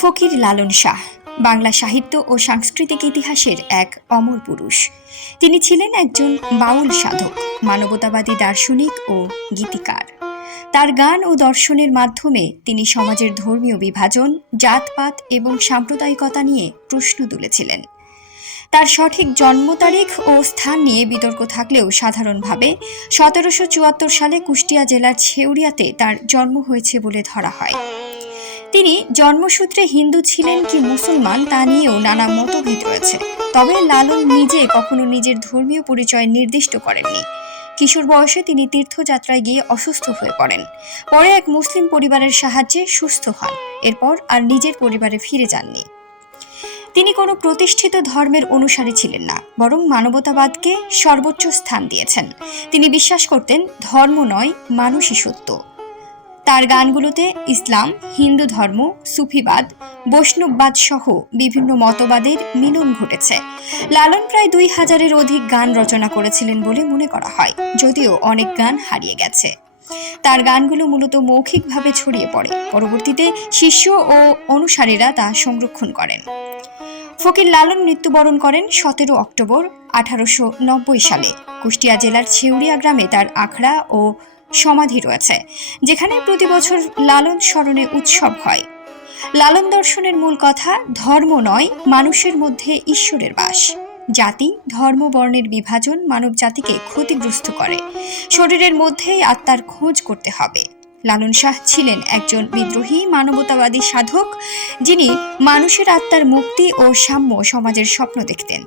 ফকির লালন শাহ, বাংলা সাহিত্য ও সাংস্কৃতিক ইতিহাসের এক অমর পুরুষ। তিনি ছিলেন একজন বাউল সাধক, মানবতাবাদী দার্শনিক ও গীতিকার। তার গান ও দর্শনের মাধ্যমে তিনি সমাজের ধর্মীয় বিভাজন, জাতপাত এবং সাম্প্রদায়িকতা নিয়ে প্রশ্ন তুলেছিলেন। তার সঠিক জন্ম তারিখ ও স্থান নিয়ে বিতর্ক থাকলেও সাধারণভাবে সতেরোশো চুয়াত্তর সালে কুষ্টিয়া জেলার ছেউরিয়াতে তার জন্ম হয়েছে বলে ধরা হয়। তিনি জন্মসূত্রে হিন্দু ছিলেন কি মুসলমান, তা নিয়েও নানা মতভেদ রয়েছে। তবে লালন নিজে কখনো নিজের ধর্মীয় পরিচয় নির্দিষ্ট করেননি। কিশোর বয়সে তিনি তীর্থযাত্রায় গিয়ে অসুস্থ হয়ে পড়েন। পরে এক মুসলিম পরিবারের সাহায্যে সুস্থ হন। এরপর আর নিজের পরিবারে ফিরে যাননি। তিনি কোনো প্রতিষ্ঠিত ধর্মের অনুসারী ছিলেন না, বরং মানবতাবাদকে সর্বোচ্চ স্থান দিয়েছেন। তিনি বিশ্বাস করতেন, ধর্ম নয়, মানুষই সত্য। তার গানগুলোতে ইসলাম, হিন্দু ধর্ম, সুফিবাদ, বৈষ্ণববাদ সহ বিভিন্ন মতবাদের মিলন ঘটেছে। লালন প্রায় দুই হাজারের অধিক গান রচনা করেছিলেন বলে মনে করা হয়, যদিও অনেক গান হারিয়ে গেছে। তার গানগুলো মূলত মৌখিকভাবে ছড়িয়ে পড়ে। পরবর্তীতে শিষ্য ও অনুসারীরা তা সংরক্ষণ করেন। ফকির লালন মৃত্যুবরণ করেন সতেরো অক্টোবর আঠারোশো নব্বই সালে। কুষ্টিয়া জেলার ছেউরিয়া গ্রামে তার আখড়া ও সমাধি রয়েছে, যেখানে প্রতি বছর লালন স্মরণে উৎসব হয়। লালন দর্শনের মূল কথা, ধর্ম নয়, মানুষের মধ্যে ঈশ্বরের বাস। জাতি, ধর্ম, বর্ণের বিভাজন মানব জাতিকে ক্ষতিগ্রস্ত করে। শরীরের মধ্যেই আত্মার খোঁজ করতে হবে। লালন শাহ ছিলেন একজন বিদ্রোহী, মানবতাবাদী সাধক, যিনি মানুষের আত্মার মুক্তি ও সাম্য সমাজের স্বপ্ন দেখতেন।